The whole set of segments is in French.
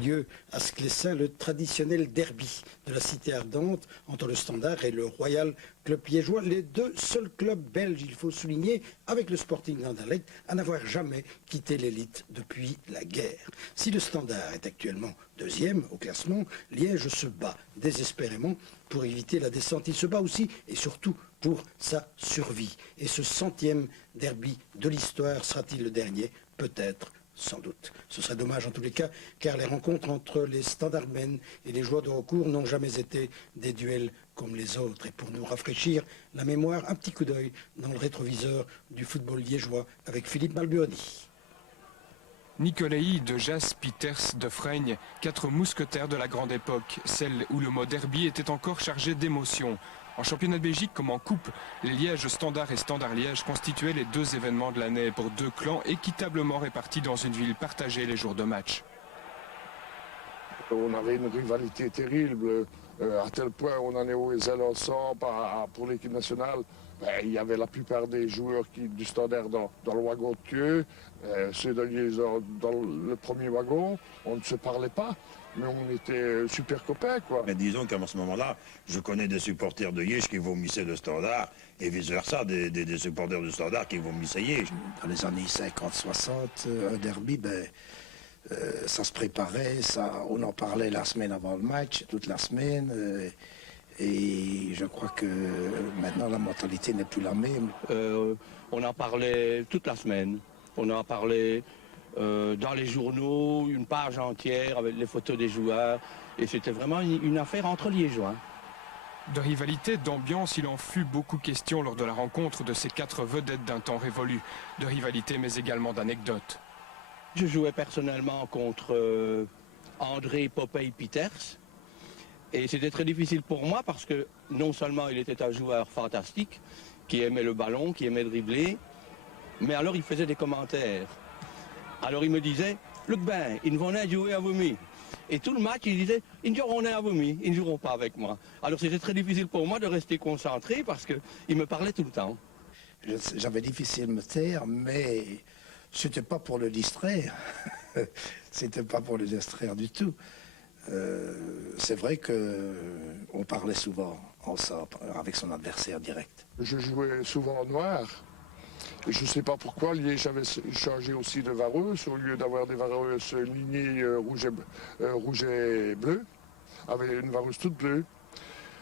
lieu à Sclessin le traditionnel derby de la cité ardente entre le Standard et le Royal Club liégeois, les deux seuls clubs belges, il faut souligner, avec le Sporting d'Anderlecht, à n'avoir jamais quitté l'élite depuis la guerre. Si le Standard est actuellement deuxième au classement, Liège se bat désespérément pour éviter la descente. Il se bat aussi et surtout pour sa survie. Et ce 100e derby de l'histoire sera-t-il le dernier? Peut-être, sans doute. Ce serait dommage en tous les cas, car les rencontres entre les standardmen et les joueurs de recours n'ont jamais été des duels comme les autres. Et pour nous rafraîchir la mémoire, un petit coup d'œil dans le rétroviseur du football liégeois avec Philippe Malbuoni. Nicolai, De Jas, Pieters, De Freigne, 4 mousquetaires de la grande époque, celle où le mot derby était encore chargé d'émotion. En championnat de Belgique comme en coupe, les Liège Standard et Standard Liège constituaient les deux événements de l'année pour deux clans équitablement répartis dans une ville partagée les jours de match. On avait une rivalité terrible, à tel point on en est aux ailes ensemble pour l'équipe nationale. Il y avait la plupart des joueurs du Standard dans le wagon de queue, ceux de Liège dans le premier wagon. On ne se parlait pas, mais on était super copains, quoi. Mais disons qu'à ce moment-là, je connais des supporters de Liège qui vomissaient le Standard et vice-versa, des supporters du Standard qui vomissaient Liège. Dans les années 50-60, un derby, ça se préparait, on en parlait la semaine avant le match, toute la semaine. Et je crois que maintenant la mentalité n'est plus la même. On en parlait toute la semaine. On en parlait dans les journaux, une page entière avec les photos des joueurs. Et c'était vraiment une affaire entre Liégeois. De rivalité, d'ambiance, il en fut beaucoup question lors de la rencontre de ces 4 vedettes d'un temps révolu. De rivalité, mais également d'anecdotes. Je jouais personnellement contre André Popeye Pieters. Et c'était très difficile pour moi parce que non seulement il était un joueur fantastique, qui aimait le ballon, qui aimait dribbler, mais alors il faisait des commentaires. Alors il me disait, Luc Ben, ils vont jouer à vomi. Et tout le match, il disait, ils joueront à vomi, ils ne joueront pas avec moi. Alors c'était très difficile pour moi de rester concentré parce qu'il me parlait tout le temps. J'avais difficile de me taire, mais c'était pas pour le distraire. C'était pas pour le distraire du tout. C'est vrai qu'on parlait souvent ensemble avec son adversaire direct. Je jouais souvent en noir. Et je ne sais pas pourquoi Liège avait changé aussi de vareuse. Au lieu d'avoir des vareuses lignées rouge et bleu, avait une vareuse toute bleue.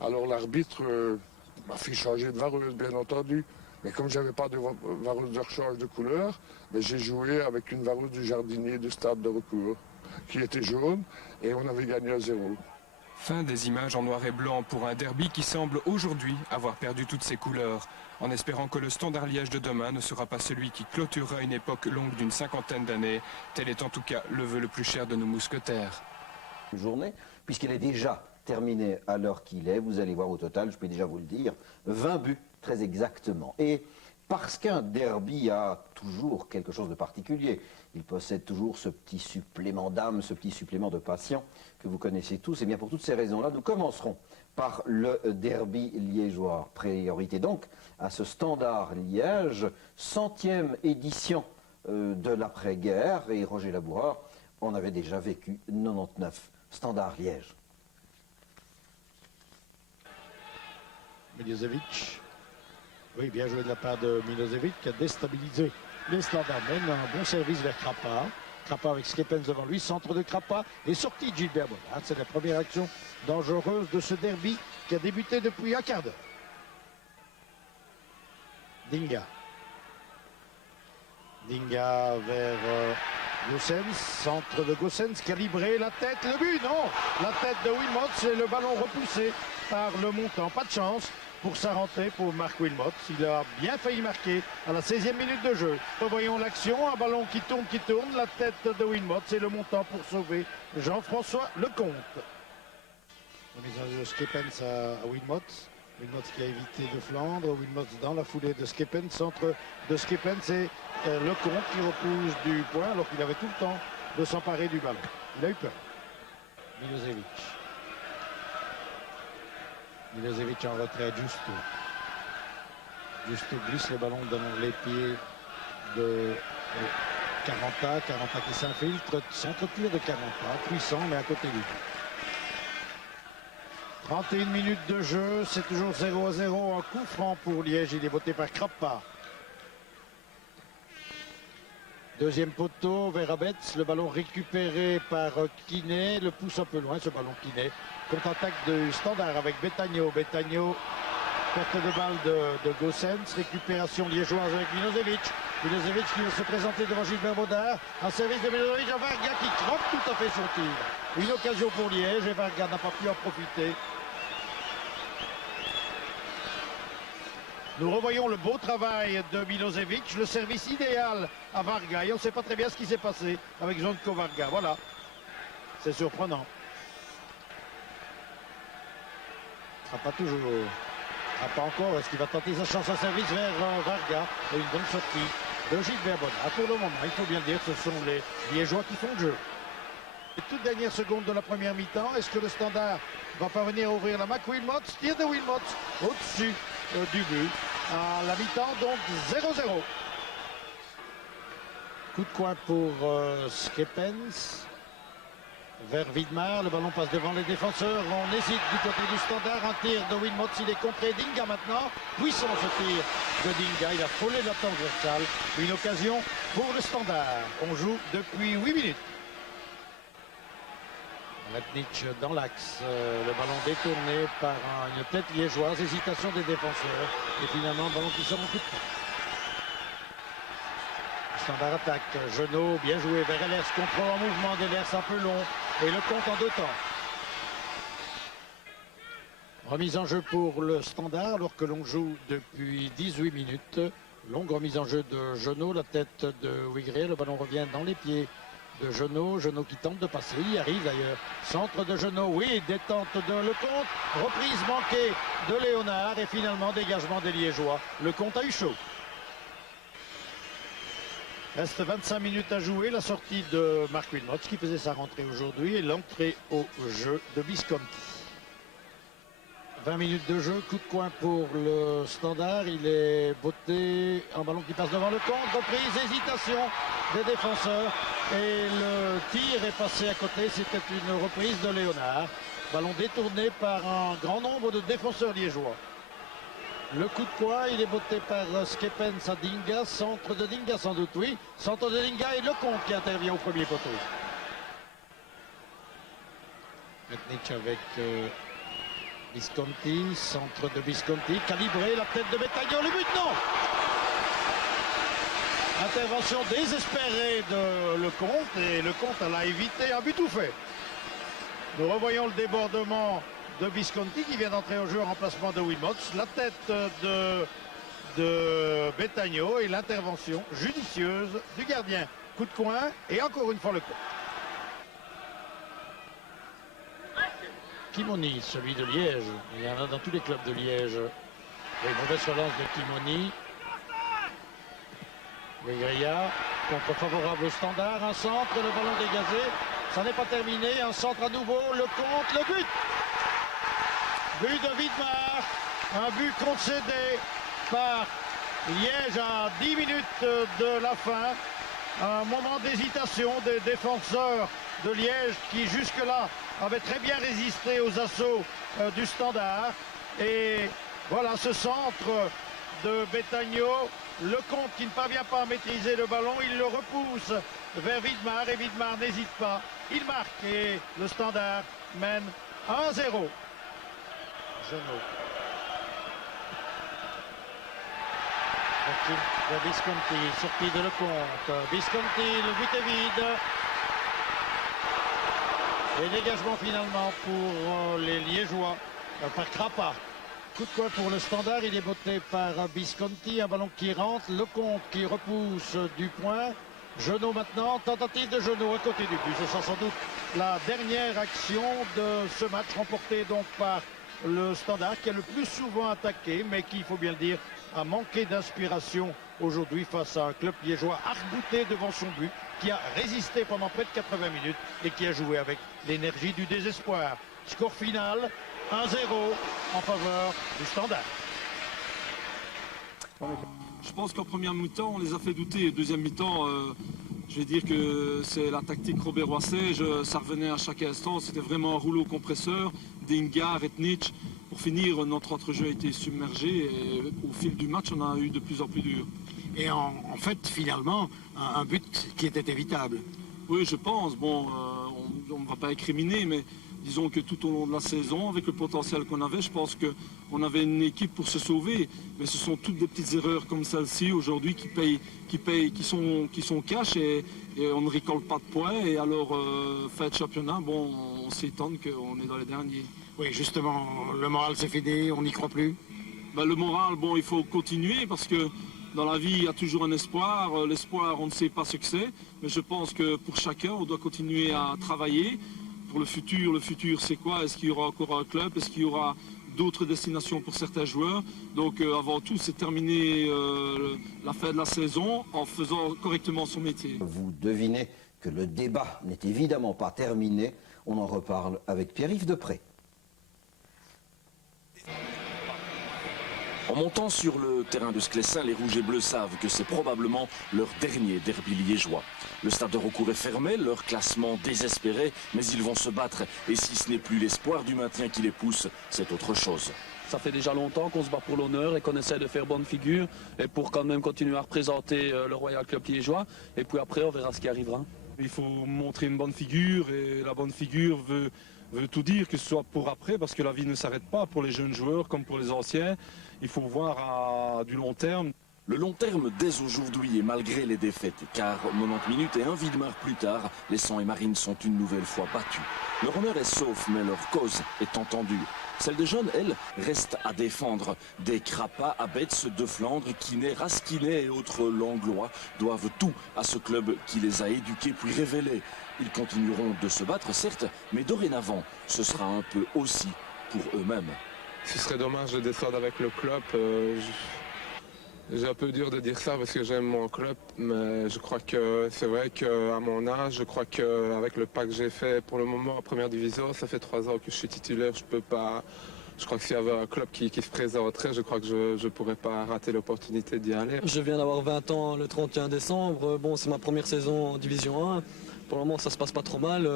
Alors l'arbitre m'a fait changer de vareuse, bien entendu. Mais comme je n'avais pas de vareuse de rechange de couleur, j'ai joué avec une vareuse du jardinier du stade de recours, qui était jaune, et on avait gagné à 0. Fin des images en noir et blanc pour un derby qui semble aujourd'hui avoir perdu toutes ses couleurs, en espérant que le Standard Liège de demain ne sera pas celui qui clôturera une époque longue d'une 50aine d'années. Tel est en tout cas le vœu le plus cher de nos mousquetaires. Journée, puisqu'elle est déjà terminée à l'heure qu'il est, vous allez voir au total, je peux déjà vous le dire, 20 buts très exactement. Et parce qu'un derby a toujours quelque chose de particulier, il possède toujours ce petit supplément d'âme, ce petit supplément de passion que vous connaissez tous. Et bien pour toutes ces raisons-là, nous commencerons par le derby liégeois. Priorité donc à ce Standard Liège, 100e édition de l'après-guerre. Et Roger Laboureur en avait déjà vécu 99. Standard Liège. Milosevic. Oui, bien joué de la part de Milosevic qui a déstabilisé les Standardmen. Un bon service vers Krapa. Krapa avec Skepens devant lui, centre de Krapa et sortie de Gilbert Bollard. C'est la première action dangereuse de ce derby qui a débuté depuis un quart d'heure. Dinga. Dinga vers Gossens, centre de Gossens, calibré, la tête, le but, non! La tête de Wilmots et le ballon repoussé par le montant. Pas de chance pour sa rentrée pour Marc Wilmots. Il a bien failli marquer à la 16e minute de jeu. Revoyons l'action, un ballon qui tourne, la tête de Wilmots et le montant pour sauver Jean-François Lecomte. Remise de Skepens à Wilmots. Wilmots qui a évité de Flandre. Wilmots dans la foulée de Skepens, centre de Skepens et Lecomte qui repousse du point alors qu'il avait tout le temps de s'emparer du ballon. Il a eu peur. Milosevic. Milosevic en retrait, Justo. Justo glisse le ballon dans les pieds de Caranta qui s'infiltre, centre-tir de Caranta, puissant mais à côté de lui. 31 minutes de jeu, c'est toujours 0-0, un coup franc pour Liège, il est voté par Krappa. Deuxième poteau vers Abetz, le ballon récupéré par Kiné, le pousse un peu loin ce ballon Kiné. Contre-attaque du Standard avec Betagno. Betagno, porte de balle de Gossens, récupération liégeoise avec Milosevic. Milosevic qui va se présenter devant Gilbert Baudard. Un service de Milosevic à Varga qui croque tout à fait son tir. Une occasion pour Liège et Varga n'a pas pu en profiter. Nous revoyons le beau travail de Milosevic, le service idéal à Varga. Et on ne sait pas très bien ce qui s'est passé avec Zonko Varga. Voilà, c'est surprenant. Pas toujours. Pas encore. Est-ce qu'il va tenter sa chance à service vers Varga? Et une bonne sortie de Gilbert Baudard. Pour le moment, il faut bien le dire, ce sont les Liégeois qui font le jeu. Les toutes dernières secondes de la première mi-temps, est-ce que le Standard va parvenir à ouvrir la marque? Wilmots, tir de Wilmots au-dessus du but. À la mi-temps, donc 0-0. Coup de coin pour Skepens. Vers Widmar, le ballon passe devant les défenseurs. On hésite du côté du Standard. Un tir de Wilmots, il est contré. Dinga maintenant. Puissant ce tir de Dinga. Il a frôlé la transversale. Une occasion pour le Standard. On joue depuis 8 minutes. Letnitch dans l'axe, le ballon détourné par une tête liégeoise, hésitation des défenseurs et finalement ballon qui sort en coup de poing. Standard attaque, Genot bien joué vers Ehlers, contrôle en mouvement d'Ehlers un peu long et le compte en 2 temps. Remise en jeu pour le Standard alors que l'on joue depuis 18 minutes. Longue remise en jeu de Genot, la tête de Wigré, le ballon revient dans les pieds de Genot qui tente de passer, il y arrive d'ailleurs. Centre de Genot, oui, détente de Lecomte, reprise manquée de Léonard et finalement dégagement des Liégeois. Lecomte a eu chaud. Reste 25 minutes à jouer, la sortie de Marc Wilmots qui faisait sa rentrée aujourd'hui et l'entrée au jeu de Visconti. 20 minutes de jeu, coup de coin pour le Standard, il est botté, un ballon qui passe devant Lecomte, reprise, hésitation des défenseurs et le tir est passé à côté, c'était une reprise de Léonard. Ballon détourné par un grand nombre de défenseurs liégeois. Le coup de coin, il est botté par Skepens à Dinga, centre de Dinga sans doute, oui. Centre de Dinga et Lecomte qui intervient au premier poteau. Letnitch avec Visconti, centre de Visconti, calibré, la tête de Betagno, le but non! Intervention désespérée de Lecomte et Lecomte l'a évité, un but tout fait. Nous revoyons le débordement de Visconti qui vient d'entrer au jeu en remplacement de Wilmots, la tête de Betagno et l'intervention judicieuse du gardien. Coup de coin et encore une fois Lecomte. Kimoni, celui de Liège, il y en a dans tous les clubs de Liège. Et mauvaise relance de Kimoni. Weigria, contre favorable au Standard, un centre, le ballon dégagé. Ça n'est pas terminé, un centre à nouveau, Lecomte, le but. But de Widmar, un but concédé par Liège à 10 minutes de la fin. Un moment d'hésitation des défenseurs de Liège qui jusque-là avaient très bien résisté aux assauts du Standard. Et voilà ce centre de Betagno. Lecomte qui ne parvient pas à maîtriser le ballon, il le repousse vers Widmar et Widmar n'hésite pas. Il marque et le Standard mène 1-0. Genot. De Visconti, sortie de Lecomte. Visconti, le but est vide. Et dégagement finalement pour les Liégeois par Krappa. Coup de coin pour le Standard, il est botté par Visconti, un ballon qui rentre, Lecomte qui repousse du point. Genot maintenant, tentative de Genot à côté du but. Ce sera sans doute la dernière action de ce match remporté donc par le Standard qui a le plus souvent attaqué mais qui, il faut bien le dire, a manqué d'inspiration aujourd'hui face à un club liégeois arc-bouté devant son but, qui a résisté pendant près de 80 minutes et qui a joué avec l'énergie du désespoir. Score final, 1-0 en faveur du Standard. Je pense qu'en première mi-temps, on les a fait douter. Deuxième mi-temps, Je vais dire que c'est la tactique Robert Roisset, ça revenait à chaque instant, c'était vraiment un rouleau compresseur, Dingar, Etnich. Pour finir, notre entrejeu a été submergé et au fil du match, on a eu de plus en plus dur. Et en fait, finalement, un but qui était évitable. Oui, je pense. Bon, on ne va pas incriminer, mais disons que tout au long de la saison, avec le potentiel qu'on avait, je pense qu'on avait une équipe pour se sauver. Mais ce sont toutes des petites erreurs comme celle-ci aujourd'hui qui sont cash et on ne récolte pas de points. Et alors, fin de championnat, bon, on s'étonne qu'on est dans les derniers. Oui, justement, le moral s'est fini, on n'y croit plus. Ben, le moral, bon, il faut continuer parce que dans la vie, il y a toujours un espoir. L'espoir, on ne sait pas ce que c'est. Mais je pense que pour chacun, on doit continuer à travailler. Pour le futur c'est quoi? Est-ce qu'il y aura encore un club? Est-ce qu'il y aura d'autres destinations pour certains joueurs? Donc avant tout, c'est terminer la fin de la saison en faisant correctement son métier. Vous devinez que le débat n'est évidemment pas terminé. On en reparle avec Pierre-Yves Depré. En montant sur le terrain de Sclessin, les Rouges et Bleus savent que c'est probablement leur dernier derby liégeois. Le stade de recours est fermé, leur classement désespéré, mais ils vont se battre. Et si ce n'est plus l'espoir du maintien qui les pousse, c'est autre chose. Ça fait déjà longtemps qu'on se bat pour l'honneur et qu'on essaie de faire bonne figure et pour quand même continuer à représenter le Royal Club liégeois. Et puis après, on verra ce qui arrivera. Il faut montrer une bonne figure et la bonne figure veut tout dire, que ce soit pour après, parce que la vie ne s'arrête pas pour les jeunes joueurs comme pour les anciens. Il faut voir à du long terme. Le long terme dès aujourd'hui et malgré les défaites, car 90 minutes et un Widmer plus tard, les Sangs et Marines sont une nouvelle fois battus. Leur honneur est sauf, mais leur cause est entendue. Celle des jeunes, elle, reste à défendre. Des Crapats, Abetz, De Flandre, Quinet, Rasquinet et autres Langlois doivent tout à ce club qui les a éduqués puis révélés. Ils continueront de se battre, certes, mais dorénavant, ce sera un peu aussi pour eux-mêmes. Ce serait dommage de descendre avec le club. J'ai un peu dur de dire ça parce que j'aime mon club, mais je crois que c'est vrai qu'à mon âge, je crois qu'avec le pas que j'ai fait pour le moment en première division, ça fait 3 ans que je suis titulaire, je peux pas. Je crois que s'il y avait un club qui se présenterait, je crois que je ne pourrais pas rater l'opportunité d'y aller. Je viens d'avoir 20 ans le 31 décembre. Bon, c'est ma première saison en Division 1. Pour le moment, ça se passe pas trop mal.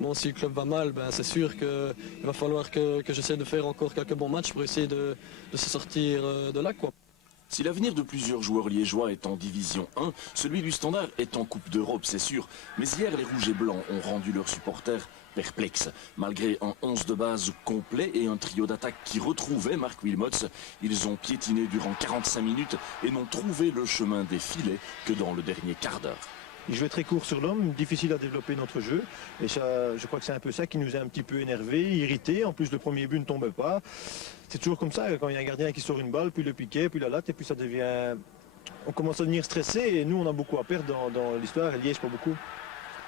Bon, si le club va mal, ben, c'est sûr qu'il va falloir que j'essaie de faire encore quelques bons matchs pour essayer de se sortir de là, quoi. Si l'avenir de plusieurs joueurs liégeois est en Division 1, celui du Standard est en Coupe d'Europe, c'est sûr. Mais hier, les Rouges et Blancs ont rendu leurs supporters perplexes. Malgré un 11 de base complet et un trio d'attaque qui retrouvait Marc Wilmots, ils ont piétiné durant 45 minutes et n'ont trouvé le chemin des filets que dans le dernier quart d'heure. Il jouait très court sur l'homme, difficile à développer notre jeu. Et ça, je crois que c'est un peu ça qui nous a un petit peu énervés, irrités. En plus, le premier but ne tombait pas. C'est toujours comme ça, quand il y a un gardien qui sort une balle, puis le piquet, puis la latte, et puis ça devient... On commence à devenir stressé, et nous, on a beaucoup à perdre dans l'histoire, et Liège, pas beaucoup.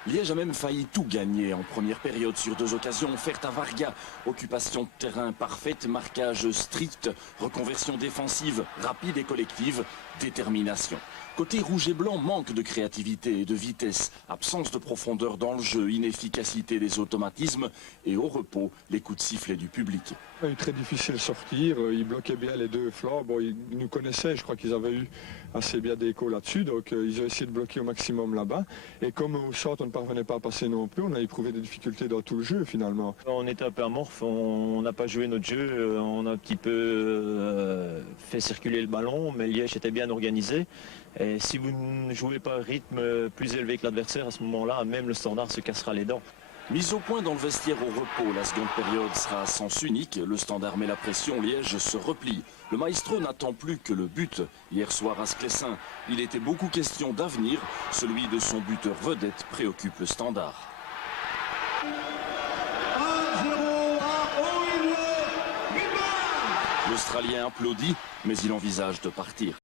Liège a même failli tout gagner en première période sur 2 occasions offertes à Varga. Occupation de terrain parfaite, marquage strict, reconversion défensive rapide et collective, détermination. Côté rouge et blanc, manque de créativité et de vitesse, absence de profondeur dans le jeu, inefficacité des automatismes et au repos, les coups de sifflet du public. Il a eu très difficile de sortir, ils bloquaient bien les deux flancs, bon, ils nous connaissaient, je crois qu'ils avaient eu assez bien d'écho là-dessus, donc ils ont essayé de bloquer au maximum là-bas. Et comme au centre, on ne parvenait pas à passer non plus, on a éprouvé des difficultés dans tout le jeu finalement. On était un peu amorphe, on n'a pas joué notre jeu, on a un petit peu fait circuler le ballon, mais Liège était bien organisé. Et si vous ne jouez pas un rythme plus élevé que l'adversaire, à ce moment-là, même le Standard se cassera les dents. Mise au point dans le vestiaire au repos, la seconde période sera à sens unique. Le Standard met la pression, Liège se replie. Le maestro n'attend plus que le but. Hier soir à Sclessin, il était beaucoup question d'avenir. Celui de son buteur vedette préoccupe le Standard. L'Australien applaudit, mais il envisage de partir.